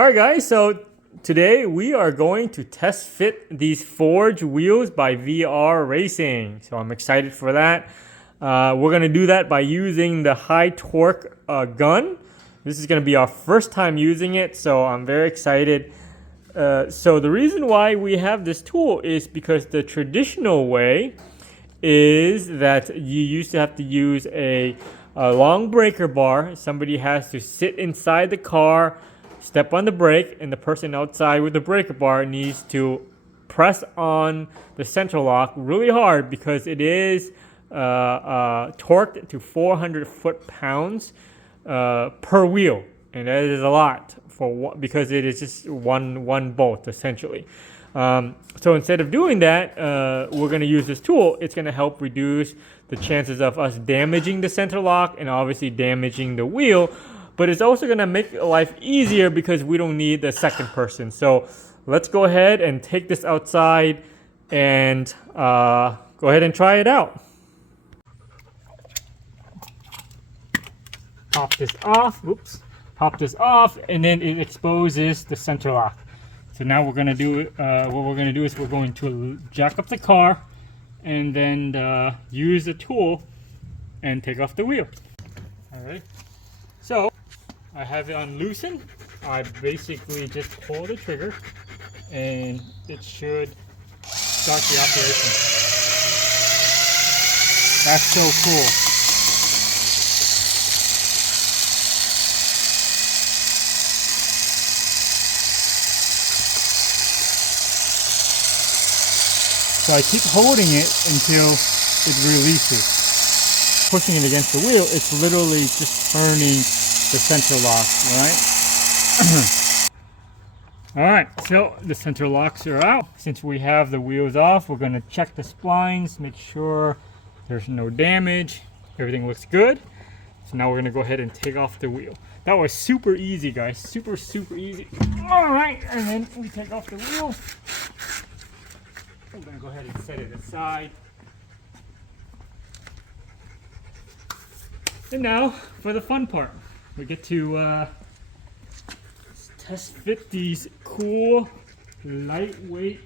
Alright guys, so today we are going to test fit these forged wheels by VR Racing. So I'm excited for that. We're going to do that by using the HYTORC gun. This is going to be our first time using it, so I'm very excited. So the reason why we have this tool is because the traditional way is that you used to have to use a long breaker bar. Somebody has to sit inside the car, step on the brake, and the person outside with the breaker bar needs to press on the center lock really hard because it is torqued to 400 foot-pounds per wheel, and that is a lot because it is just one bolt essentially. So instead of doing that, we're going to use this tool. It's going to help reduce the chances of us damaging the center lock and obviously damaging the wheel. But it's also going to make life easier because we don't need the second person. So let's go ahead and take this outside and go ahead and try it out. Pop this off. Oops. Pop this off, and then it exposes the center lock. So now we're going to do what we're going to do is we're going to jack up the car and then use the tool and take off the wheel. All right. So I have it on loosen. I basically just pull the trigger and it should start the operation. That's so cool. So I keep holding it until it releases. Pushing it against the wheel, it's literally just turning the center lock, right? Alright, so the center locks are out. Since we have the wheels off, we're going to check the splines, make sure there's no damage, everything looks good. So now we're going to go ahead and take off the wheel. That was super easy, guys, super easy. Alright, and then we take off the wheel. I'm going to go ahead and set it aside. And now for the fun part. We get to test fit these cool, lightweight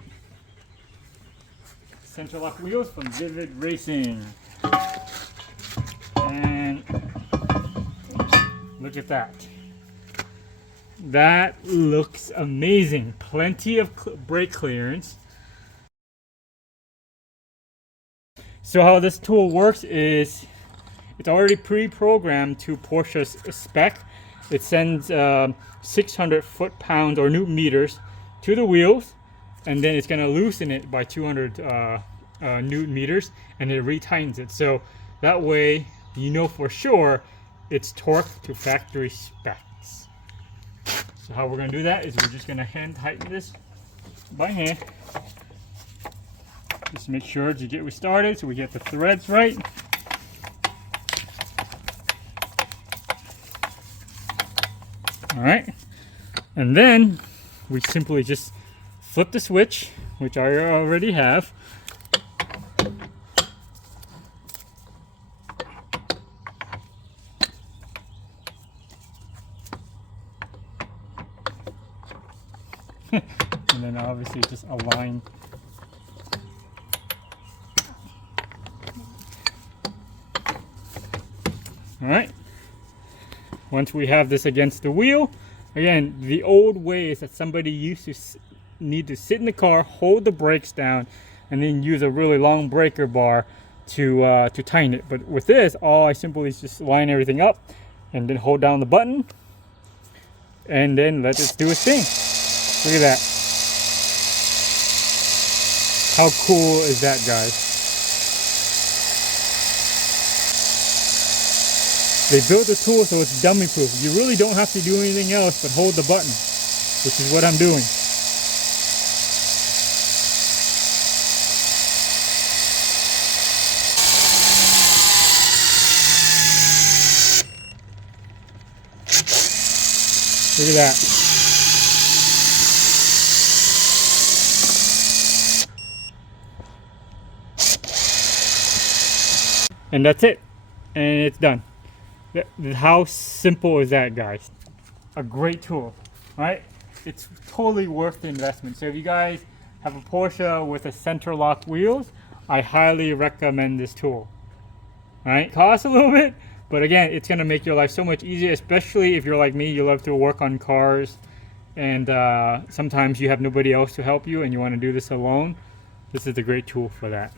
center lock wheels from Vivid Racing. And look at that. That looks amazing. Plenty of brake clearance. So how this tool works is it's already pre-programmed to Porsche's spec. It sends 600 foot-pounds or Newton meters to the wheels, and then it's going to loosen it by 200 Newton meters, and it retightens it. So that way, you know for sure it's torqued to factory specs. So how we're going to do that is we're just going to hand tighten this by hand. Just make sure to get started so we get the threads right. All right, and then we simply just flip the switch, which I already have. And then obviously just align. All right. Once we have this against the wheel, again, the old way is that somebody used to need to sit in the car, hold the brakes down, and then use a really long breaker bar to tighten it. But with this, all I simply is just line everything up and then hold down the button and then let it do its thing. Look at that. How cool is that, guys? They built the tool so it's dummy proof. You really don't have to do anything else but hold the button, which is what I'm doing. Look at that. And that's it. And it's done. How simple is that, guys? A great tool, right? it's totally worth the investment. So if you guys have a Porsche with a center lock wheels, I highly recommend this tool. All right, costs a little bit, but again, it's gonna make your life so much easier, especially if you're like me, you love to work on cars, and sometimes you have nobody else to help you and you wanna do this alone. This is a great tool for that.